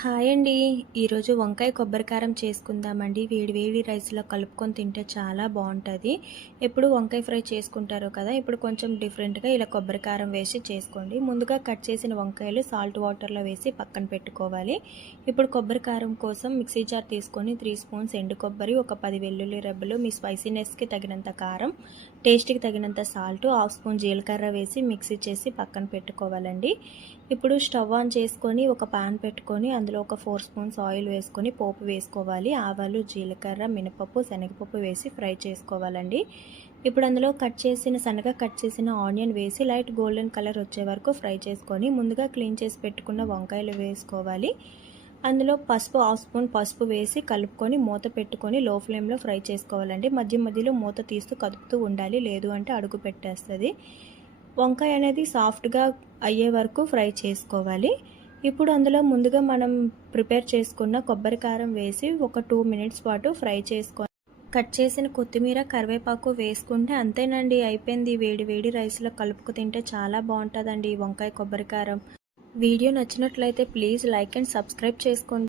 Hi అండి. ఈరోజు వంకాయ కొబ్బరి కారం చేసుకుందామండి. వేడి వేడి రైస్‌లో కలుపుకొని తింటే చాలా బావుంటది. ఎప్పుడు వంకాయ ఫ్రై చేసుకుంటారో కదా! ఇప్పుడు కొంచెం డిఫరెంట్‌గా ఇలా కొబ్బరి కారం వేసి చేసుకోండి. ముందుగా కట్ చేసిన వంకాయలు సాల్ట్ వాటర్‌లో వేసి పక్కన పెట్టుకోవాలి. ఇప్పుడు కొబ్బరి కారం కోసం మిక్సీ జార్ తీసుకొని 3 స్పూన్స్ ఎండు కొబ్బరి, ఒక 10 వెల్లుల్లి రెబ్బలు, మీ స్పైసీనెస్‌కి తగినంత కారం, టేస్ట్‌కి తగినంత సాల్ట్, హాఫ్ స్పూన్ జీలకర్ర వేసి మిక్సీ చేసి పక్కన పెట్టుకోవాలండి. ఇప్పుడు స్టవ్ ఆన్ చేసుకొని ఒక పాన్ పెట్టుకొని అందులో ఒక 4 స్పూన్స్ ఆయిల్ వేసుకొని పోపు వేసుకోవాలి. ఆవాలు, జీలకర్ర, మినపప్పు, శనగపప్పు వేసి ఫ్రై చేసుకోవాలండి. ఇప్పుడు అందులో సన్నగా కట్ చేసిన ఆనియన్ వేసి లైట్ గోల్డెన్ కలర్ వచ్చే వరకు ఫ్రై చేసుకొని ముందుగా క్లీన్ చేసి పెట్టుకున్న వంకాయలు వేసుకోవాలి. అందులో హాఫ్ స్పూన్ పసుపు వేసి కలుపుకొని మూత పెట్టుకొని లో ఫ్లేమ్లో ఫ్రై చేసుకోవాలండి. మధ్య మధ్యలో మూత తీస్తూ కదుపుతూ ఉండాలి, లేదు అంటే అడుగు పెట్టేస్తుంది. వంకాయ అనేది సాఫ్ట్గా అయ్యే వరకు ఫ్రై చేసుకోవాలి. ఇప్పుడు అందులో ముందుగా మనం ప్రిపేర్ చేసుకున్న కొబ్బరి కారం వేసి ఒక 2 మినిట్స్ పాటు ఫ్రై చేసుకొని కట్ చేసిన కొత్తిమీర, కరివేపాకు వేసుకుంటే అంతేనండి, అయిపోయింది. వేడి వేడి రైస్లో కలుపుకు తింటే చాలా బాగుంటుందండి వంకాయ కొబ్బరి కారం. వీడియో నచ్చినట్లయితే ప్లీజ్ లైక్ అండ్ సబ్స్క్రైబ్ చేసుకోండి.